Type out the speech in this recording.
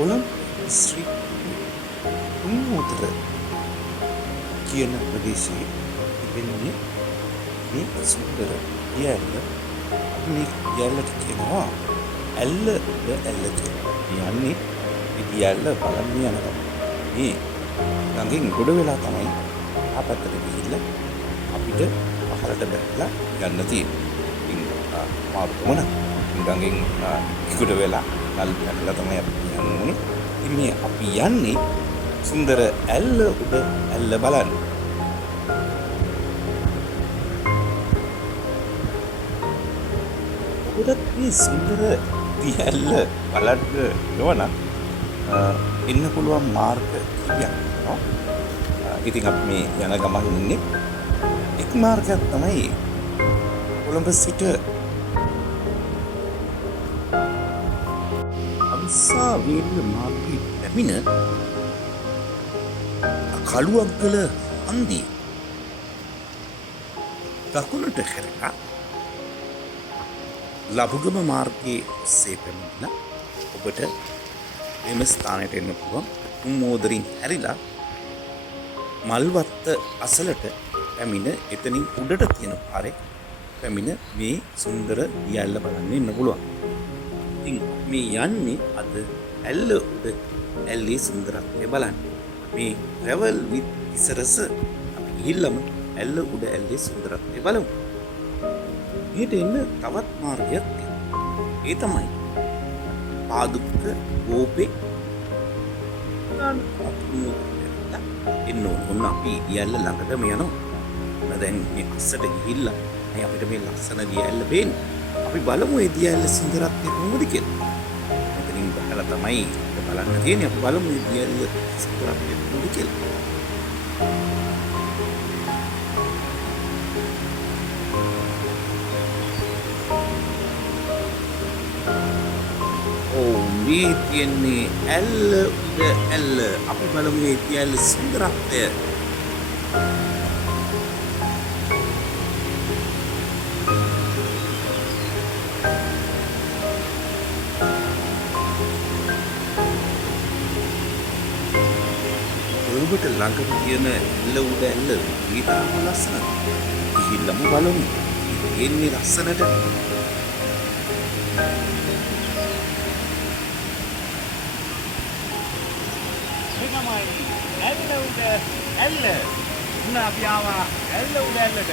කොළඹ දිස්ත්‍රික්කයේ තුන්වතර කියන ප්‍රදේශයේ තිබෙන්නේ මේ සුන්දර දියැල්ල. අපි මේ දියැල්ලට කියනවා ඇල්ල උඩ ඇල්ල කියලා. යන්නේ මේ දියැල්ල බලන්න යන ගමන් මේ ගඟෙන් ගොඩ වෙලා තමයි ආ පැත්තට ගිහිල්ලා අපිට පහළට බැහැලා යන්න තියෙන්නේ. ඉතින් මාරු මොන ගඟෙන් ගොඩ වෙලා කල් පැනලා තමයි අපි යන්නේ. ඉතින් මේ අපි යන්නේ සුන්දර ඇල්ල උඩ ඇල්ල බලන්න. ඔබට මේ සුන්දර දියැල්ල බලන්න ඕන එන්න පුළුවන් මාර්ග කීයක් තියෙනවා. ඉතින් අපි මේ යන ගමන් ඉන්නේ එක් මාර්ගයක් තමයි කොළඹ සිට අවිස්සා වේල්ල මාර්ගයේ පැමිණ කළුවක්ගල හන්දිය දකුණට හැරලා ලබුගම මාර්ගයේ ඔස්සේ පැමිණලා ඔබට එම ස්ථානයට එන්න පුළුවන්. උම්මෝදරින් හැරිලා මල්වත්ත අසලට පැමිණ එතනින් උඩට තියෙන පාරේ පැමිණ මේ සුන්දර දියැල්ල බලන්න එන්න පුළුවන්. ඉතින් මේ යන්නේ අද ඇල්ල උඩ ඇල්ලේ සුන්දරත්වය බලන්න. මේ travel with ඉසරස අපි ගිහිල්ලම ඇල්ල උඩ ඇල්ලේ සුන්දරත්වය බලමු. මෙහෙට එන්න තවත් මාර්ගයක් තියෙනවා. ඒ තමයි පාදුක්ක ගෝපේ එන්න ඕන. අපි දියැල්ල ළඟටම යනවා. දැන් මේ අස්සට ගිහිල්ලා අය අපිට මේ ලස්සන දියැල්ල පේන්නේ. අපි බලමු මේ දියැල්ල සුන්දරත්වය කොහොමද කියලා. මෙතනින් බහලා තමයි බලන්න තියෙන්නේ. අපි බලමු මේ දියැල්ල සුන්දරත්වය කොහොමද කියලා. මේ තියන්නේ ඇල්ල උඩ ඇල්ල. අපි බලමු මේ දියැල්ල සුන්දරත්වය. ඔබට ළඟට තියෙන ඇල්ල උඩ ඇල්ල ඊටම ලස්සනයි. ගිහිල්ලම බලමු. එන්නේ ලස්සනට. ඇල්ල උඩ ඇල්ල. උනා අපි ආවා ඇල්ල උඩ ඇල්ලට.